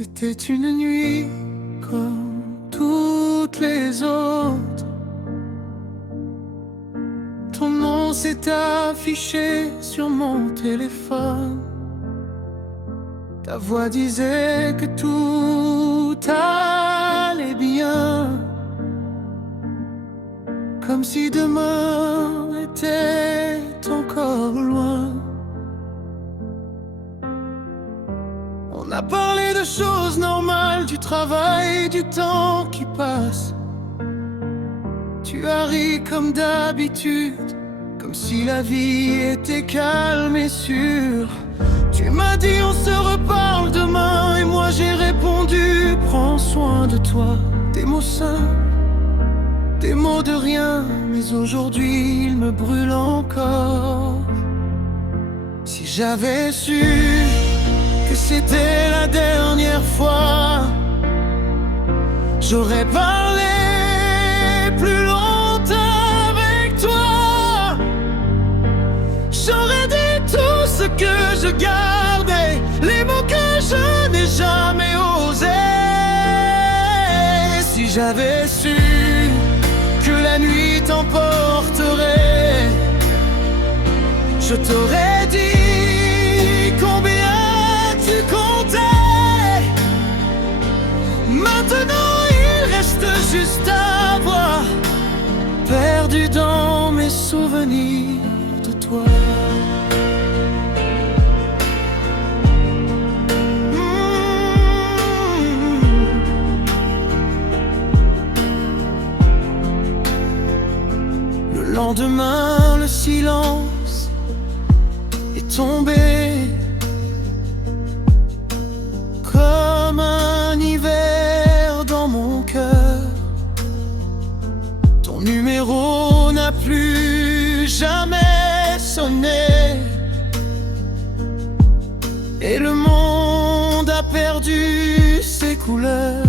C'était une nuit comme toutes les autres. Ton nom s'est affiché sur mon téléphone. Ta voix disait que tout allait bien, comme si demain était encore loin. On a parlé de choses normales, du travail, du temps qui passe. Tu as ri comme d'habitude, comme si la vie était calme et sûre. Tu m'as dit on se reparle demain, et moi j'ai répondu prends soin de toi. Des mots simples, des mots de rien, mais aujourd'hui ils me brûlent encore. Si j'avais su que c'était la dernière fois, j'aurais parlé plus longtemps avec toi. J'aurais dit tout ce que je gardais, les mots que je n'ai jamais osés. Si j'avais su que la nuit t'emporterait, je t'aurais dit combien tu comptais. Maintenant il reste juste à voir, perdu dans mes souvenirs de toi. Le lendemain, le silence est tombé comme un hiver dans mon cœur. Ton numéro n'a plus jamais sonné, et le monde a perdu ses couleurs.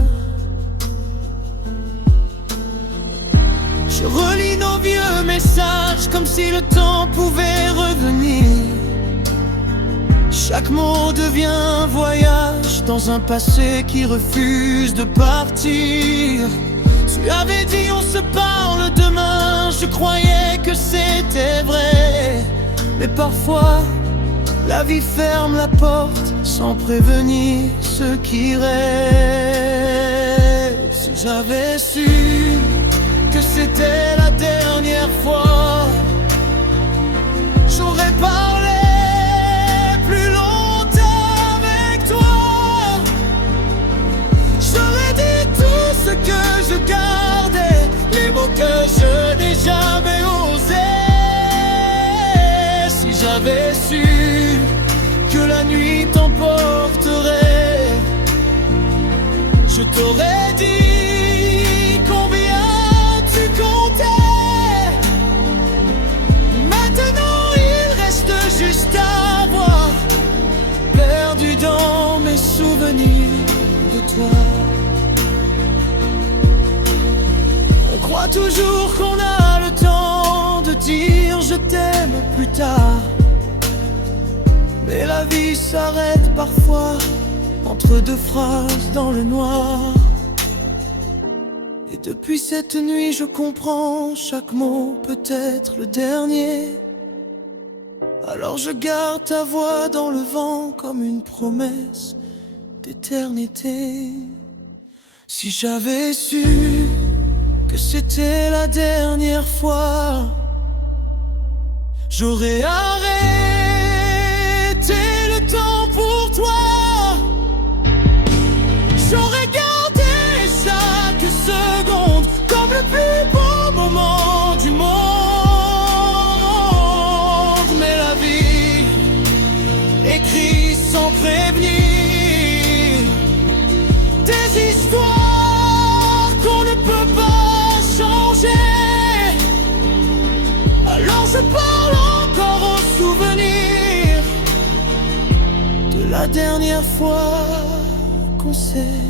Je relis nos vieux messages comme si le temps pouvait revenir. Chaque mot devient un voyage dans un passé qui refuse de partir. Tu avais dit on se parle demain, je croyais que c'était vrai. Mais parfois, la vie ferme la porte sans prévenir ceux qui rêvent. Si j'avais su que c'était la dernière fois, j'aurais parlé plus longtemps avec toi. J'aurais dit tout ce que je gardais, les mots que je n'ai jamais osés. Si j'avais su que la nuit t'emporterait, je t'aurais dit combien tu comptais. Maintenant il reste juste à voir, perdu dans mes souvenirs de toi. On croit toujours qu'on a le temps de dire je t'aime plus tard, mais la vie s'arrête parfois entre deux phrases dans le noir. Et depuis cette nuit je comprends, chaque mot peut être le dernier. Alors je garde ta voix dans le vent comme une promesse d'éternité. Si j'avais su que c'était la dernière fois, j'aurais arrêté le temps pour toi. J'aurais gardé chaque seconde comme le plus beau moment du monde. Mais la vie écrit sans prévenir des histoires qu'on ne peut pas changer. Alors je parle encore au souvenir de la dernière fois qu'on s'est